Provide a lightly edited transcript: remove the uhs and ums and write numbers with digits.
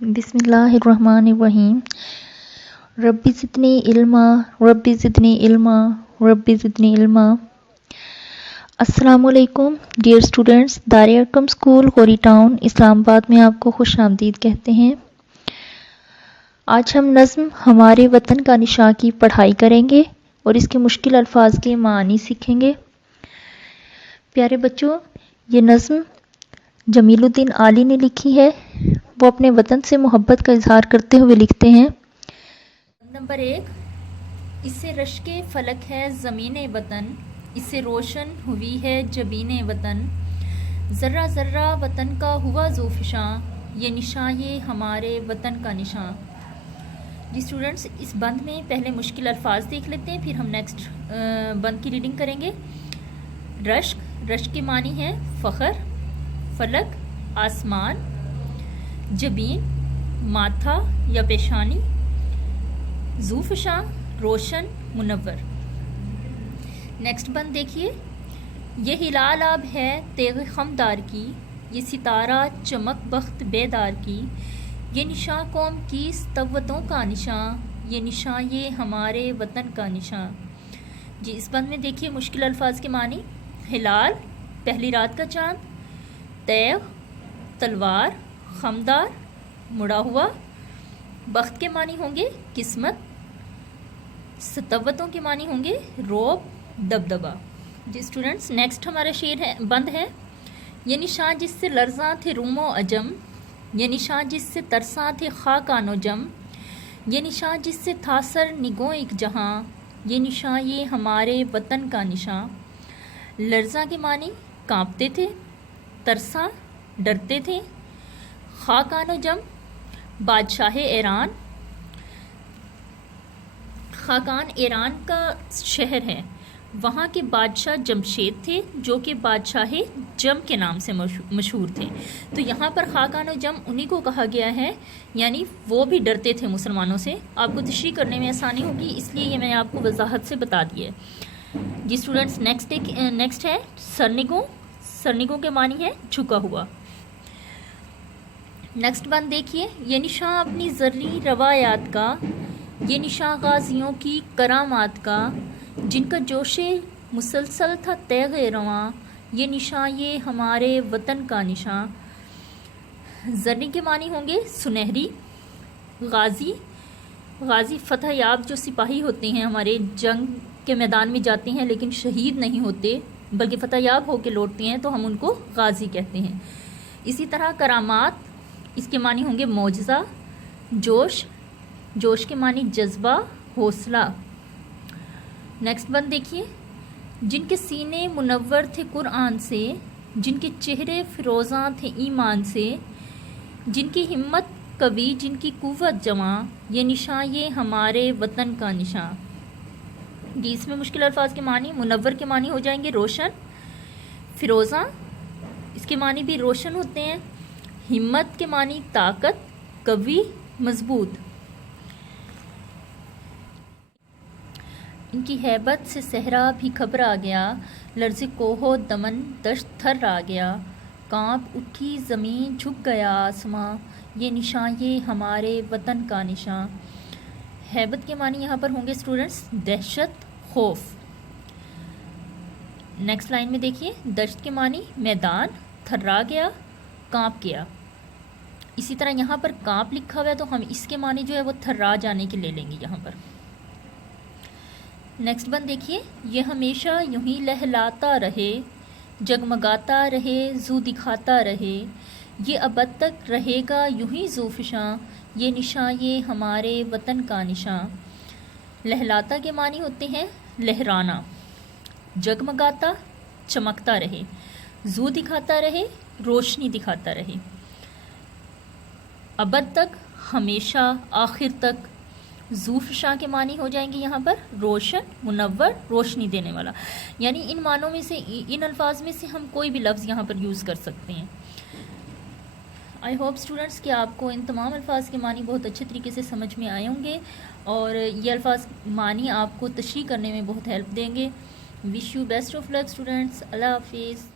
بسم اللہ الرحمن الرحیم. ربی زدنی علما ربی زدنی علما ربی زدنی علما. السلام علیکم ڈیئر اسٹوڈنٹس. دار ارقم اسکول غوری ٹاؤن اسلام آباد میں آپ کو خوش آمدید کہتے ہیں. آج ہم نظم ہمارے وطن کا نشاں کی پڑھائی کریں گے اور اس کے مشکل الفاظ کے معنی سیکھیں گے. پیارے بچوں، یہ نظم جمیل الدین عالی نے لکھی ہے. وہ اپنے وطن سے محبت کا اظہار کرتے ہوئے لکھتے ہیں. نمبر 1. اس سے رشک فلک ہے زمین وطن، اس سے روشن ہوئی ہے جبین وطن. ذرہ ذرہ وطن کا ہوا ذوفشاں، یہ نشاں یہ ہمارے وطن کا نشاں. جی اسٹوڈنٹس، اس بند میں پہلے مشکل الفاظ دیکھ لیتے ہیں، پھر ہم نیکسٹ بند کی ریڈنگ کریں گے. رشک کے معنی ہے فخر، فلک آسمان، جبین ماتھا یا پیشانی، ذوفشاں روشن منور. نیکسٹ بند دیکھیے. یہ ہلال آب ہے تیغ خمدار کی، یہ ستارہ چمک بخت بیدار کی. یہ نشاں قوم کی ستوتوں کا نشاں، یہ نشاں یہ ہمارے وطن کا نشاں. جی اس بند میں دیکھیے مشکل الفاظ کے معنی. ہلال پہلی رات کا چاند، تیغ تلوار، خمدار مڑا ہوا. بخت کے معنی ہوں گے قسمت، ستوتوں کے معنی ہوں گے روب دبدبا. جی اسٹوڈنٹس، نیکسٹ ہمارا شعر ہے بند ہے. یہ نشاں جس سے لرزاں تھے روم و عجم، یہ نشاں جس سے ترساں تھے خاکان و جم. یہ نشاں جس سے تھا سر نگوں ایک جہاں، یہ نشاں یہ ہمارے وطن کا نشاں. لرزاں کے معنی کانپتے تھے، ترساں ڈرتے تھے، خاکان و جم بادشاہ ایران. خاقان ایران کا شہر ہے، وہاں کے بادشاہ جمشید تھے جو کہ بادشاہ جم کے نام سے مشہور تھے. تو یہاں پر خاقان و جم انہی کو کہا گیا ہے، یعنی وہ بھی ڈرتے تھے مسلمانوں سے. آپ کو تشریح کرنے میں آسانی ہوگی اس لیے یہ میں آپ کو وضاحت سے بتا دیا ہے. جی اسٹوڈنٹس، نیکسٹ ہے سرنگوں. سرنگوں کے معنی ہے جھکا ہوا. نیکسٹ بند دیکھیے. یہ نشاں اپنی زرعی روایات کا، یہ نشاں غازیوں کی کرامات کا، جن کا جوش مسلسل تھا تیغ رواں، یہ نشاں یہ ہمارے وطن کا نشاں. زرعی کے معنی ہوں گے سنہری. غازی فتح یاب جو سپاہی ہوتے ہیں، ہمارے جنگ کے میدان میں جاتے ہیں لیکن شہید نہیں ہوتے بلکہ فتح یاب ہو کے لوٹتے ہیں، تو ہم ان کو غازی کہتے ہیں. اسی طرح کرامات، اس کے معنی ہوں گے معجزہ. جوش کے معنی جذبہ حوصلہ. نیکسٹ بند دیکھیے. جن کے سینے منور تھے قرآن سے، جن کے چہرے فروزاں تھے ایمان سے، جن کی ہمت قوی جن کی قوت جواں، یہ نشاں یہ ہمارے وطن کا نشاں. جی اس میں مشکل الفاظ کے معنی. منور کے معنی ہو جائیں گے روشن، فروزاں اس کے معنی بھی روشن ہوتے ہیں. ہمت کے معنی طاقت، قوی مضبوط. ان کی ہیبت سے صحرا بھی گھبرا گیا، لرز کوہ و دمن دشت تھر آ گیا. کانپ اٹھی زمین جھک گیا آسماں، یہ نشاں یہ ہمارے وطن کا نشاں. ہیبت کے معنی یہاں پر ہوں گے اسٹوڈنٹس دہشت، خوف. نیکسٹ لائن میں دیکھیے. دشت کے معنی میدان، تھرا گیا کانپ گیا. اسی طرح یہاں پر کانپ لکھا ہوا ہے تو ہم اس کے معنی جو ہے وہ تھرا جانے کے لے لیں گے یہاں پر. نیکسٹ بند دیکھیے. یہ ہمیشہ یوں ہی لہلاتا رہے، جگمگاتا رہے زو دکھاتا رہے. یہ ابد تک رہے گا یوں ہی ذوفشاں، یہ نشاں یہ ہمارے وطن کا نشاں. لہلاتا کے معنی ہوتے ہیں لہرانا، جگمگاتا چمکتا رہے، زو دکھاتا رہے روشنی دکھاتا رہے. ابد تک ہمیشہ، آخر تک. ذوفشاں کے معنی ہو جائیں گے یہاں پر روشن، منور، روشنی دینے والا. یعنی ان معنوں میں سے، ان الفاظ میں سے ہم کوئی بھی لفظ یہاں پر یوز کر سکتے ہیں. آئی ہوپ اسٹوڈنٹس کہ آپ کو ان تمام الفاظ کے معنی بہت اچھے طریقے سے سمجھ میں آئے ہوں گے اور یہ الفاظ معنی آپ کو تشریح کرنے میں بہت ہیلپ دیں گے. Wish you best of luck students. اللہ حافظ.